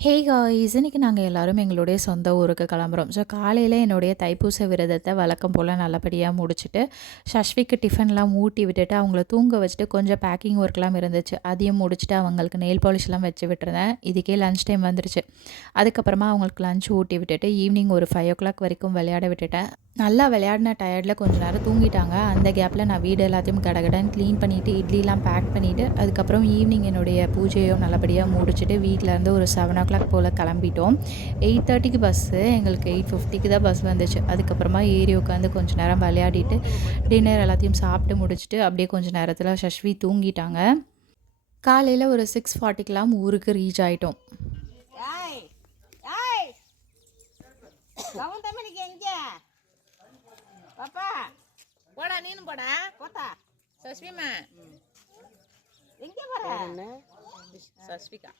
Hey guys! இன்னைக்கு நாங்க எல்லாரும் எங்களுடைய சொந்த ஊருக்கு கிளம்புறோம். ஸோ காலையில என்னுடைய தைப்பூச விரதத்த வழக்கம் போல நல்லபடியா முடிச்சுட்டு, சஷ்விக்கு டிஃபன்லாம் ஊட்டி விட்டுட்டு, அவங்கள தூங்க வச்சுட்டு கொஞ்சம் பேக்கிங் ஒர்க்லாம் இருந்துச்சு. அதையும் முடிச்சுட்டு அவங்களுக்கு நெயில் பாலிஷ்லாம் வச்சு விட்டுருந்தேன். இதுக்கே லஞ்ச் டைம் வந்துருச்சு. அதுக்கப்புறமா அவங்களுக்கு லஞ்ச் ஊட்டி விட்டுட்டு, ஈவினிங் ஒரு 5:00 வரைக்கும் விளையாட விட்டுட்டேன். நல்லா விளையாடின டயர்டில் கொஞ்ச நேரம் தூங்கிட்டாங்க. அந்த கேப்பில் நான் வீடு எல்லாத்தையும் கடகடன்னு க்ளீன் பண்ணிவிட்டு, இட்லிலாம் பேக் பண்ணிவிட்டு, அதுக்கப்புறம் ஈவினிங் என்னுடைய பூஜையும் நல்லபடியாக முடிச்சுட்டு, வீட்டிலேருந்து ஒரு 7:00 போல் கிளம்பிட்டோம். 8:30க்கு பஸ்ஸு, எங்களுக்கு 8:50க்கு தான் பஸ் வந்துச்சு. அதுக்கப்புறமா ஏறி உட்காந்து கொஞ்ச நேரம் விளையாடிட்டு, டின்னர் எல்லாத்தையும் சாப்பிட்டு முடிச்சுட்டு, அப்படியே கொஞ்சம் நேரத்தில் சஷ்வி தூங்கிட்டாங்க. காலையில் ஒரு 6:40க்கெலாம் ஊருக்கு ரீச் ஆகிட்டோம். பாப்பா போடா நீனும் போடா போத்தா சஸ்விமா எங்கே போற சஸ்விகா